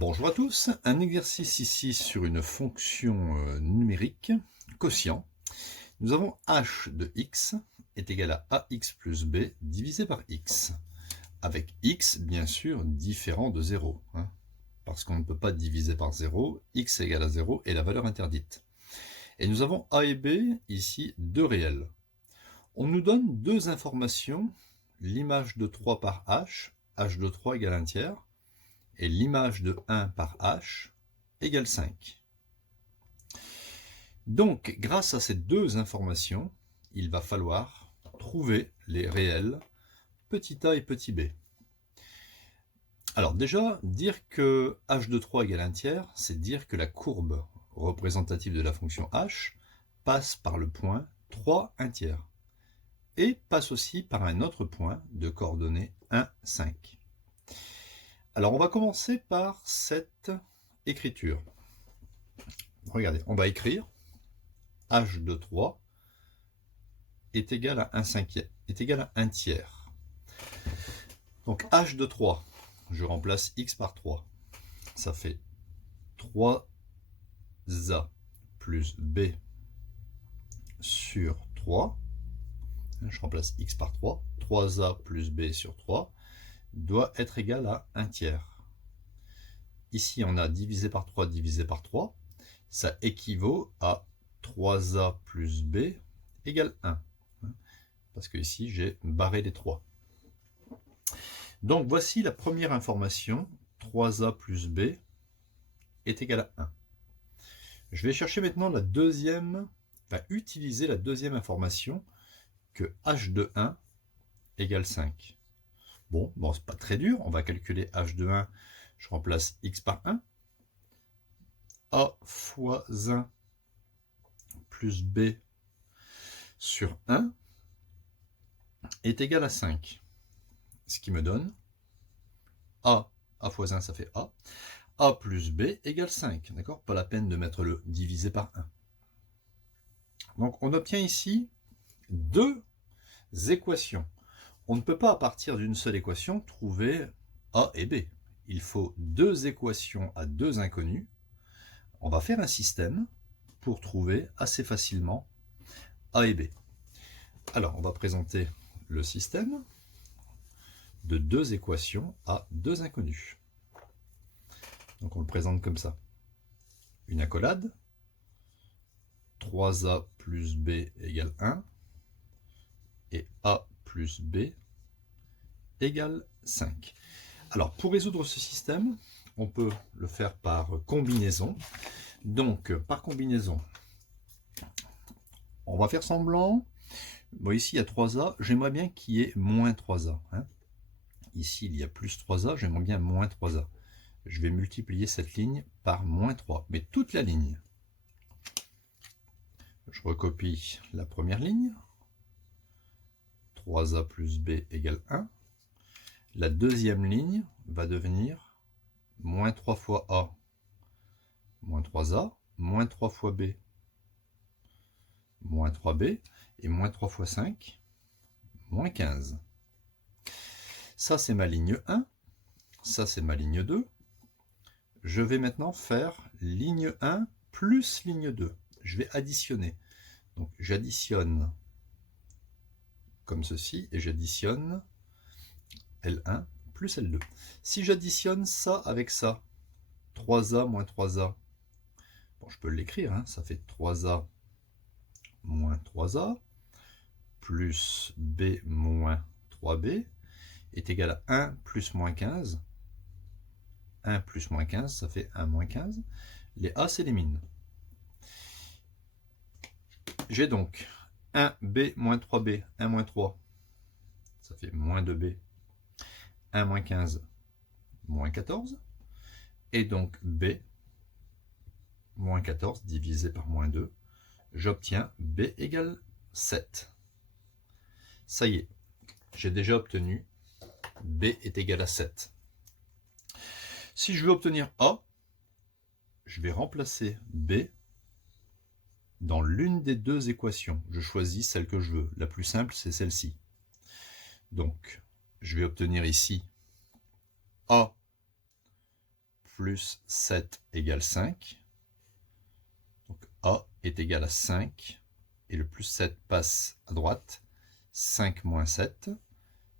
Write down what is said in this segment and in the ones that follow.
Bonjour à tous, un exercice ici sur une fonction numérique, quotient. Nous avons h de x est égal à ax plus b divisé par x, avec x bien sûr différent de 0, parce qu'on ne peut pas diviser par 0, x égale à 0 est la valeur interdite. Et nous avons a et b ici deux réels. On nous donne deux informations, l'image de 3 par h de 3 égale 1 tiers, et l'image de 1 par h égale 5. Donc, grâce à ces deux informations, il va falloir trouver les réels petit a et petit b. Alors déjà, dire que h de 3 égale 1 tiers, c'est dire que la courbe représentative de la fonction h passe par le point 3, 1 tiers, et passe aussi par un autre point de coordonnées 1, 5. Alors on va commencer par cette écriture. Regardez, on va écrire h de 3 est égal à 1 cinquième, est égal à 1 tiers. Donc h de 3, je remplace x par 3. Ça fait 3a plus b sur 3. Je remplace x par 3. 3a plus b sur 3 doit être égal à 1 tiers. Ici, on a divisé par 3, divisé par 3. Ça équivaut à 3a plus b égale 1. Parce que ici, j'ai barré les 3. Donc, voici la première information. 3a plus b est égal à 1. Je vais chercher maintenant la deuxième, utiliser la deuxième information que h de 1 égale 5. Bon, c'est pas très dur. On va calculer h de 1. Je remplace x par 1. a fois 1 plus b sur 1 est égal à 5. Ce qui me donne a fois 1, ça fait a plus b égale 5. D'accord? Pas la peine de mettre le divisé par 1. Donc on obtient ici deux équations. On ne peut pas, à partir d'une seule équation, trouver a et b. Il faut deux équations à deux inconnus. On va faire un système pour trouver assez facilement a et b. Alors, on va présenter le système de deux équations à deux inconnus. Donc, on le présente comme ça. Une accolade. 3a plus b égale 1. Et a plus b égale 5. Alors, pour résoudre ce système, on peut le faire par combinaison. Donc, par combinaison, on va faire semblant. Bon, ici, il y a 3a. J'aimerais bien qu'il y ait moins 3a. Ici, il y a plus 3a. J'aimerais bien moins 3a. Je vais multiplier cette ligne par moins 3. Mais toute la ligne. Je recopie la première ligne. 3a plus b égale 1. La deuxième ligne va devenir moins 3 fois a, moins 3a, moins 3 fois b, moins 3b, et moins 3 fois 5, moins 15. Ça, c'est ma ligne 1. Ça, c'est ma ligne 2. Je vais maintenant faire ligne 1 plus ligne 2. Je vais additionner. Donc, j'additionne comme ceci, et j'additionne L1 plus L2. Si j'additionne ça avec ça, 3a moins 3a, bon, je peux l'écrire, ça fait 3a moins 3a plus b moins 3b est égal à 1 plus moins 15. 1 plus moins 15, ça fait 1 moins 15. Les a s'éliminent. J'ai donc 1b moins 3b, 1 moins 3, ça fait moins 2b. 1 moins 15, moins 14. Et donc b moins 14 divisé par moins 2, j'obtiens b égale 7. Ça y est, j'ai déjà obtenu b est égal à 7. Si je veux obtenir a, je vais remplacer b dans l'une des deux équations. Je choisis celle que je veux. La plus simple, c'est celle-ci. Donc, je vais obtenir ici a plus 7 égale 5. Donc A est égal à 5. Et le plus 7 passe à droite. 5 moins 7.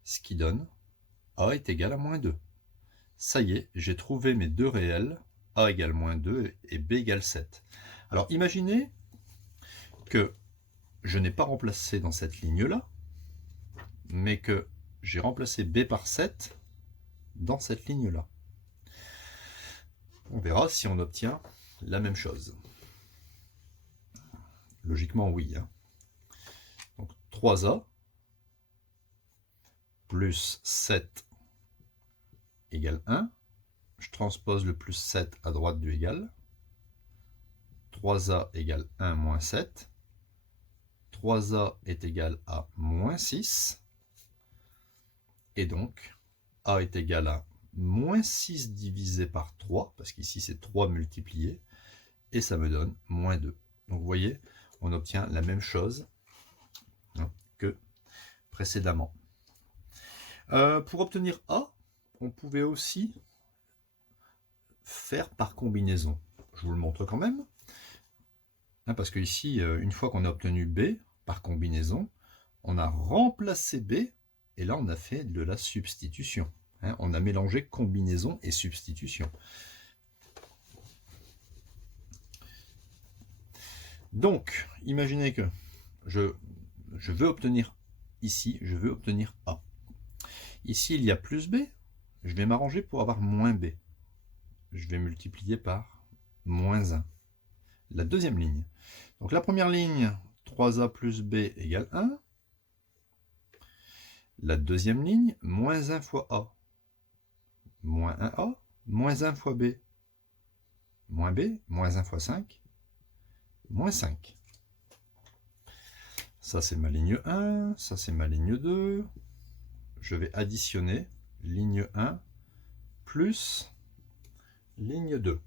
Ce qui donne A est égal à moins 2. Ça y est, j'ai trouvé mes deux réels. A égale moins 2 et B égale 7. Alors imaginez que je n'ai pas remplacé dans cette ligne-là, mais que j'ai remplacé B par 7 dans cette ligne-là. On verra si on obtient la même chose. Logiquement, oui. Donc 3A plus 7 égale 1. Je transpose le plus 7 à droite du égal. 3A égale 1 moins 7. 3A est égal à moins 6. Et donc, A est égal à moins 6 divisé par 3, parce qu'ici c'est 3 multiplié, et ça me donne moins 2. Donc vous voyez, on obtient la même chose que précédemment. Pour obtenir A, on pouvait aussi faire par combinaison. Je vous le montre quand même. Parce que ici, une fois qu'on a obtenu B par combinaison, on a remplacé B et là on a fait de la substitution. On a mélangé combinaison et substitution. Donc, imaginez que je veux obtenir ici, je veux obtenir A. Ici, il y a plus B. Je vais m'arranger pour avoir moins B. Je vais multiplier par moins 1. La deuxième ligne. Donc la première ligne, 3A plus B égale 1. La deuxième ligne, moins 1 fois A. Moins 1A, moins 1 fois B. Moins B, moins 1 fois 5. Moins 5. Ça c'est ma ligne 1, ça c'est ma ligne 2. Je vais additionner ligne 1 plus ligne 2.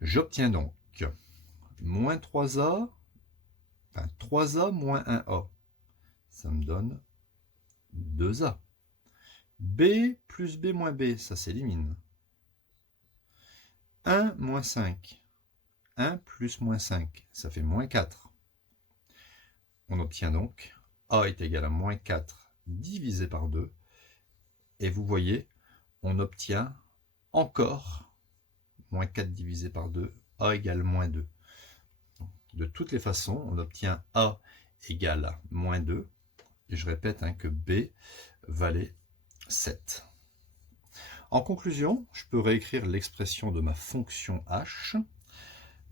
J'obtiens donc moins 3A, enfin 3A moins 1A. Ça me donne 2A. B plus B moins B, ça s'élimine. 1 moins 5. 1 plus moins 5, ça fait moins 4. On obtient donc A est égal à moins 4 divisé par 2. Et vous voyez, on obtient encore moins 4 divisé par 2, A égale moins 2. De toutes les façons, on obtient A égale à moins 2. Et je répète que B valait 7. En conclusion, je peux réécrire l'expression de ma fonction h.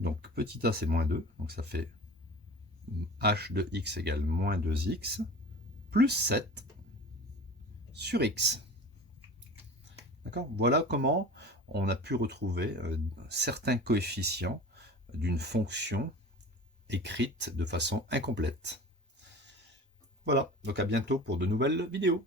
Donc petit a c'est moins 2, donc ça fait h de x égale moins 2x plus 7 sur x. D'accord ? Voilà comment on a pu retrouver certains coefficients d'une fonction écrite de façon incomplète. Voilà, donc à bientôt pour de nouvelles vidéos.